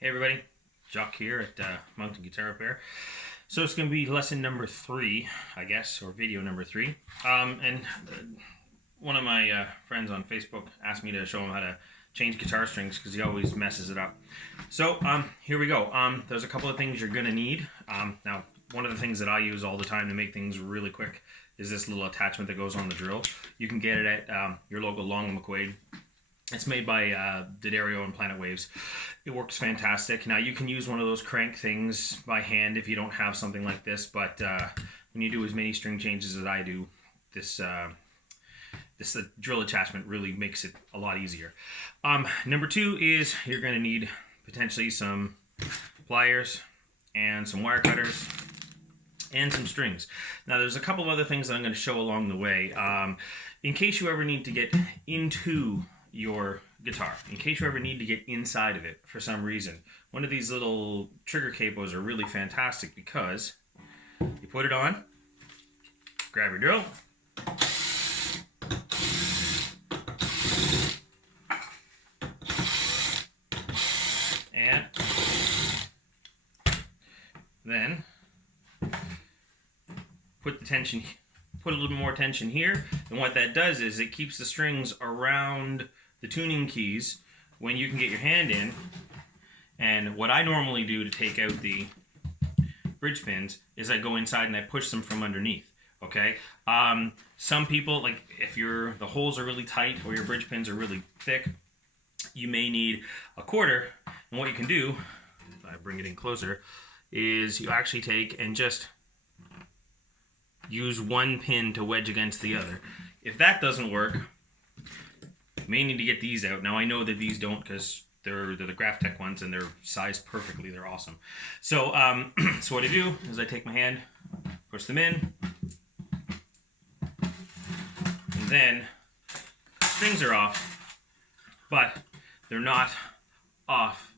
Hey everybody, Jock here at Mountain Guitar Repair. So it's going to be lesson number 3, I guess, or video number 3. One of my friends on Facebook asked me to show him how to change guitar strings because he always messes it up. So here we go. There's a couple of things you're going to need. Now, one of the things that I use all the time to make things really quick is this little attachment that goes on the drill. You can get it at your local Long & McQuaid. It's made by D'Addario and Planet Waves. It works fantastic. Now you can use one of those crank things by hand if you don't have something like this, but when you do as many string changes as I do, this drill attachment really makes it a lot easier. Number 2 is you're going to need potentially some pliers and some wire cutters and some strings. Now there's a couple of other things that I'm going to show along the way. In case you ever need to get into your guitar, in case you ever need to get inside of it for some reason, one of these little trigger capos are really fantastic because you put it on, grab your drill, and then put the tension, put a little bit more tension here, and what that does is it keeps the strings around the tuning keys when you can get your hand in. And what I normally do to take out the bridge pins is I go inside and I push them from underneath. Okay, some people, like if the holes are really tight or your bridge pins are really thick, you may need a quarter. And what you can do, if I bring it in closer, is you actually take and just use one pin to wedge against the other. If that doesn't work, you may need to get these out. Now I know that these don't because they're the Graphtec ones and they're sized perfectly. They're awesome. So, so what I do is I take my hand, push them in, and then strings are off, but they're not off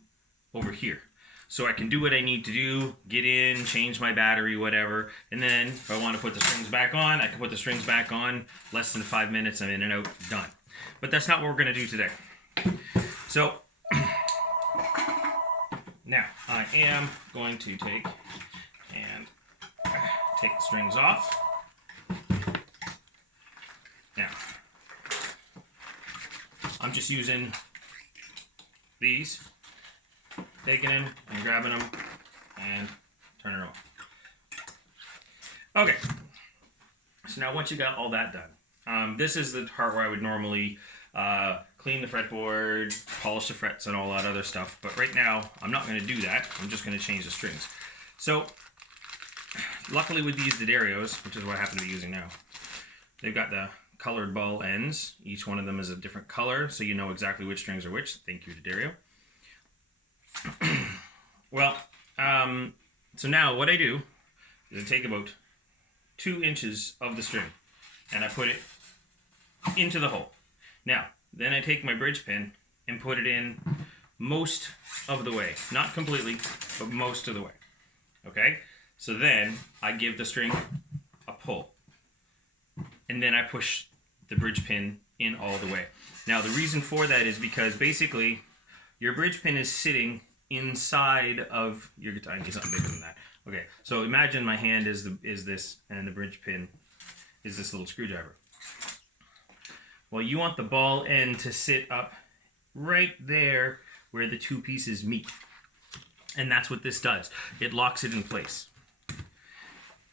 over here. So I can do what I need to do, get in, change my battery, whatever, and then if I want to put the strings back on, I can put the strings back on. Less than 5 minutes, I'm in and out, done. But that's not what we're going to do today. So now I am going to take the strings off. Now I'm just using these, taking them and grabbing them and turning it off. Okay, so now once you got all that done, this is the part where I would normally clean the fretboard, polish the frets and all that other stuff, but right now I'm not going to do that. I'm just going to change the strings. So luckily with these D'Addarios, which is what I happen to be using now, they've got the colored ball ends. Each one of them is a different color, so you know exactly which strings are which. Thank you, D'Addario. Well, so now what I do is I take about 2 inches of the string and I put it into the hole. Now, then I take my bridge pin and put it in most of the way. Not completely, but most of the way. Okay? So then I give the string a pull. And then I push the bridge pin in all the way. Now, the reason for that is because basically your bridge pin is sitting inside of your guitar. I need something bigger than that. Okay, so imagine my hand is this, and the bridge pin is this little screwdriver. Well, you want the ball end to sit up right there where the 2 pieces meet. And that's what this does. It locks it in place.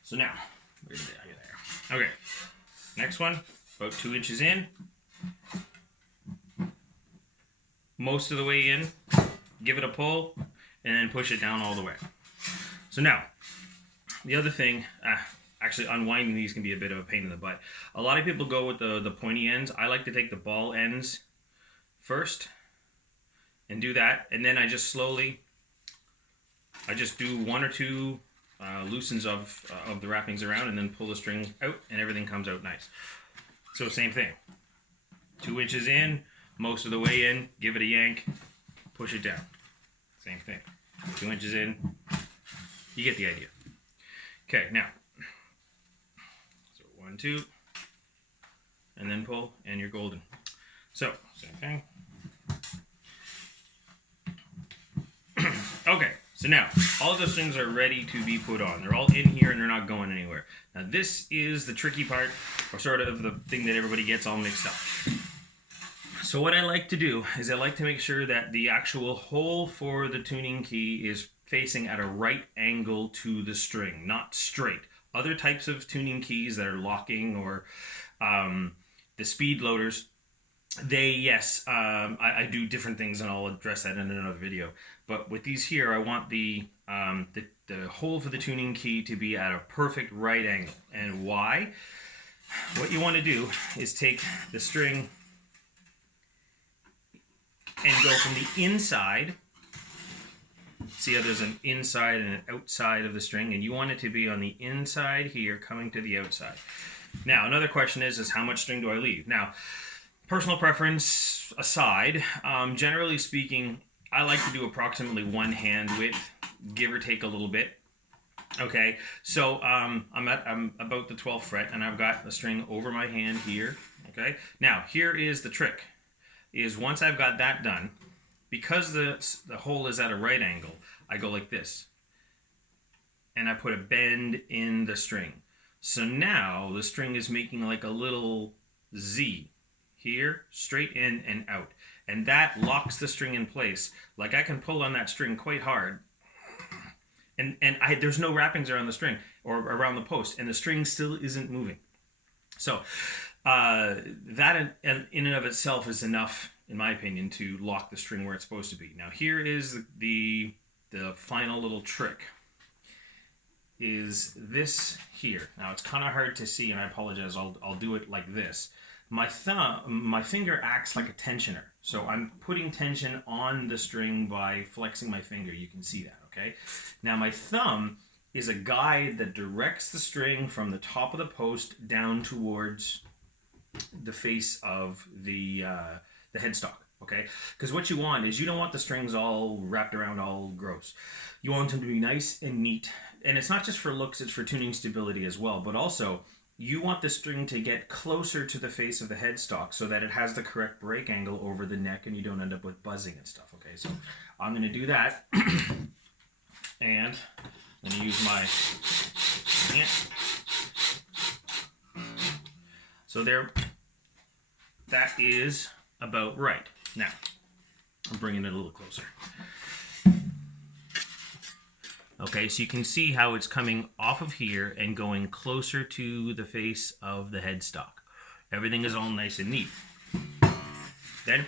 So now, where did I get there? Okay, next one, about 2 inches in. Most of the way in, give it a pull, and then push it down all the way. So now, the other thing, actually unwinding these can be a bit of a pain in the butt. A lot of people go with the pointy ends. I like to take the ball ends first and do that, and then I just slowly, I just do 1 or 2 loosens of the wrappings around and then pull the string out and everything comes out nice. So same thing, 2 inches in, most of the way in, give it a yank, push it down. Same thing, 2 inches in, you get the idea. Okay, now, so 1, 2, and then pull, and you're golden. So, same thing. So now, all of those strings are ready to be put on. They're all in here and they're not going anywhere. Now this is the tricky part, or sort of the thing that everybody gets all mixed up. So what I like to do is I like to make sure that the actual hole for the tuning key is facing at a right angle to the string, not straight. Other types of tuning keys that are locking or the speed loaders, they, yes, I do different things, and I'll address that in another video. But with these here, I want the hole for the tuning key to be at a perfect right angle. And why? What you want to do is take the string and go from the inside. See how there's an inside and an outside of the string, and you want it to be on the inside here, coming to the outside. Now, another question is how much string do I leave? Now, personal preference aside, generally speaking, I like to do approximately 1 hand width, give or take a little bit. Okay, so I'm about the 12th fret, and I've got the string over my hand here. Okay, now here is the trick: is once I've got that done, because the hole is at a right angle, I go like this, and I put a bend in the string. So now the string is making like a little Z here, straight in and out, and that locks the string in place. Like I can pull on that string quite hard, and there's no wrappings around the string or around the post, and the string still isn't moving. So that in and of itself is enough, in my opinion, to lock the string where it's supposed to be. Now here is the final little trick. Is this here. Now it's kind of hard to see, and I apologize. I'll do it like this. My finger acts like a tensioner, so I'm putting tension on the string by flexing my finger. You can see that, okay? Now my thumb is a guide that directs the string from the top of the post down towards the face of the headstock, okay? Because what you want is, you don't want the strings all wrapped around all gross. You want them to be nice and neat. And it's not just for looks, it's for tuning stability as well. But also, you want the string to get closer to the face of the headstock so that it has the correct break angle over the neck and you don't end up with buzzing and stuff, okay? So I'm going to do that. And I'm going to use my hand. So there, that is about right. Now, I'm bringing it a little closer. Okay, so you can see how it's coming off of here and going closer to the face of the headstock. Everything is all nice and neat. Then,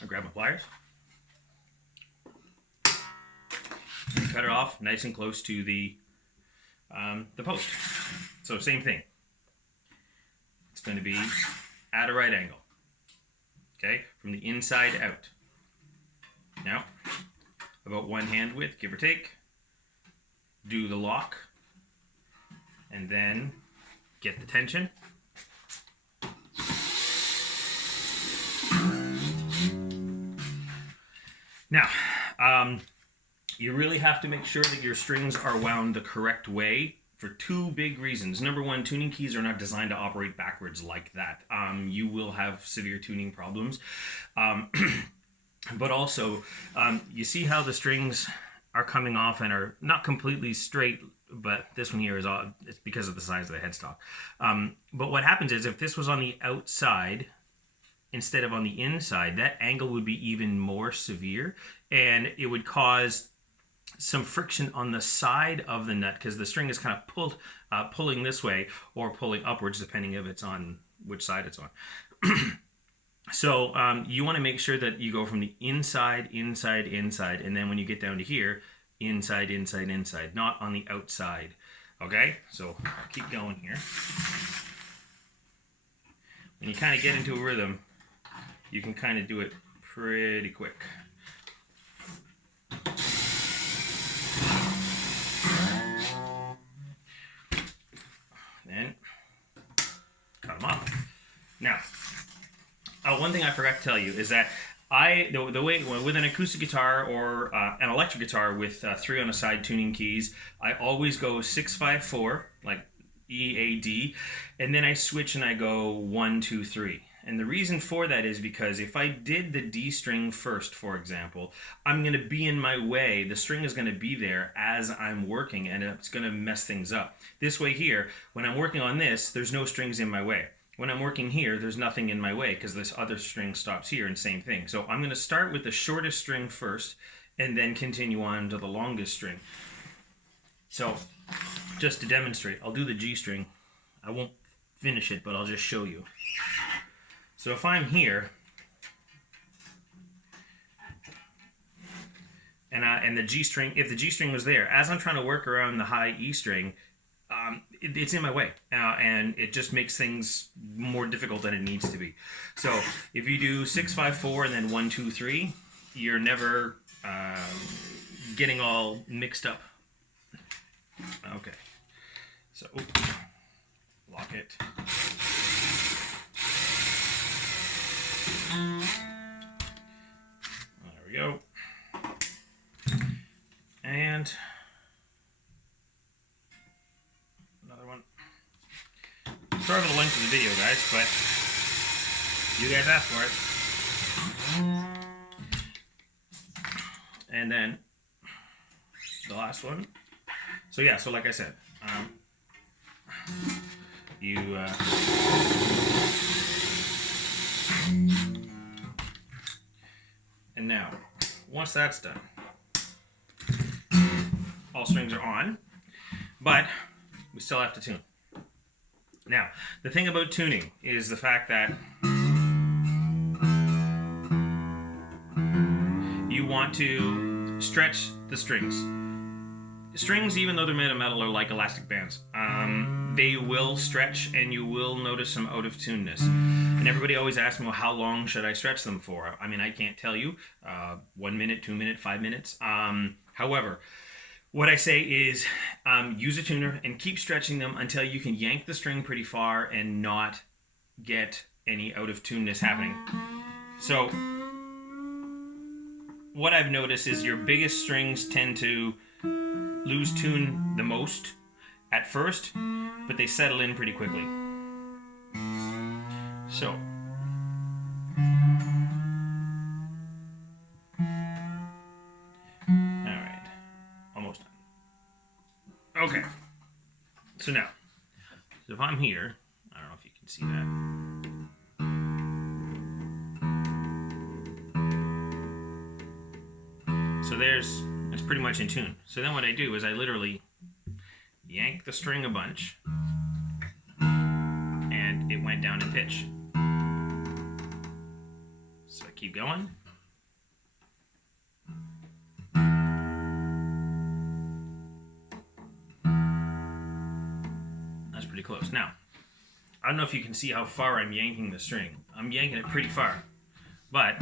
I grab my pliers and cut it off nice and close to the post. So same thing. It's going to be at a right angle. Okay, from the inside out. Now, about 1 hand width, give or take. Do the lock, and then get the tension. Now, you really have to make sure that your strings are wound the correct way for 2 big reasons. Number 1, tuning keys are not designed to operate backwards like that. You will have severe tuning problems. But also, you see how the strings are coming off and are not completely straight, but this one here is all, it's because of the size of the headstock. But what happens is, if this was on the outside instead of on the inside, that angle would be even more severe, and it would cause some friction on the side of the nut, because the string is kind of pulling this way or pulling upwards, depending if it's on which side it's on. So you want to make sure that you go from the inside, inside, inside, and then when you get down to here, inside, inside, inside, not on the outside. Okay? So I'll keep going here. When you kind of get into a rhythm, you can kind of do it pretty quick. Then cut them off. Now, one thing I forgot to tell you is that the way with an acoustic guitar or an electric guitar with 3 on the side tuning keys, I always go 6-5-4, like E, A, D, and then I switch and I go 1, 2, 3. And the reason for that is because if I did the D string first, for example, I'm going to be in my way. The string is going to be there as I'm working, and it's going to mess things up. This way here, when I'm working on this, there's no strings in my way. When I'm working here, there's nothing in my way because this other string stops here, and same thing. So I'm going to start with the shortest string first and then continue on to the longest string. So just to demonstrate, I'll do the G string. I won't finish it, but I'll just show you. So if I'm here, and the G string, if the G string was there, as I'm trying to work around the high E string, it's in my way, and it just makes things more difficult than it needs to be. So if you do 6, 5, 4, and then 1, 2, 3, you're never getting all mixed up. Okay, so lock it. There we go. And another one. Sorry for the length of the video, guys, but you guys asked for it. And then the last one. So yeah, so like I said, and now, once that's done, all strings are on, but we still have to tune. Now, the thing about tuning is the fact that you want to stretch the strings. Strings, even though they're made of metal, are like elastic bands. They will stretch, and you will notice some out of tuneness. And everybody always asks me, well, how long should I stretch them for? I mean, I can't tell you. 1 minute, 2 minutes, 5 minutes. However, what I say is use a tuner and keep stretching them until you can yank the string pretty far and not get any out of tuneness happening. So what I've noticed is your biggest strings tend to lose tune the most at first, but they settle in pretty quickly. So alright, almost done. Okay, so now, so if I'm here, I don't know if you can see that. So it's pretty much in tune. So then what I do is I literally yank the string a bunch, and it went down in pitch. So I keep going. That's pretty close. Now, I don't know if you can see how far I'm yanking the string. I'm yanking it pretty far, but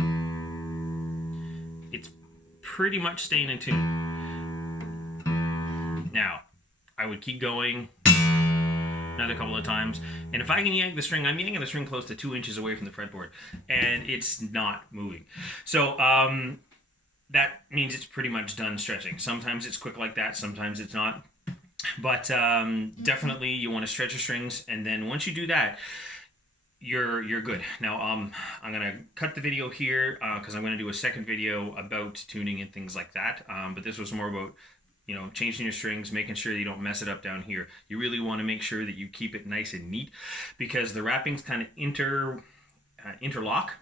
it's pretty much staying in tune. Now, I would keep going another couple of times, and if I can yank the string, I'm yanking the string close to 2 inches away from the fretboard, and it's not moving. So that means it's pretty much done stretching. Sometimes it's quick like that, sometimes it's not. But definitely you want to stretch your strings, and then once you do that, you're good. Now I'm gonna cut the video here because I'm gonna do a second video about tuning and things like that. But this was more about, you know, changing your strings, making sure you don't mess it up down here. You really want to make sure that you keep it nice and neat, because the wrappings kind of interlock.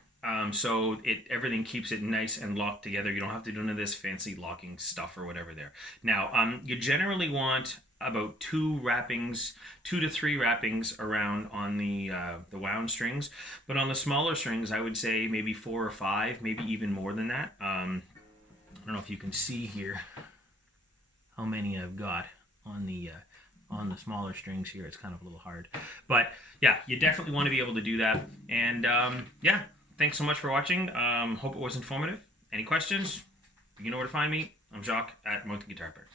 So everything keeps it nice and locked together. You don't have to do none of this fancy locking stuff or whatever there. Now, you generally want about 2 to 3 wrappings around on the wound strings, but on the smaller strings, I would say maybe 4 or 5, maybe even more than that. I don't know if you can see here how many I've got on the smaller strings here. It's kind of a little hard, but yeah, you definitely want to be able to do that. And yeah, thanks so much for watching. Hope it was informative. Any questions? You know where to find me. I'm Jacques at Monkey Guitar Player.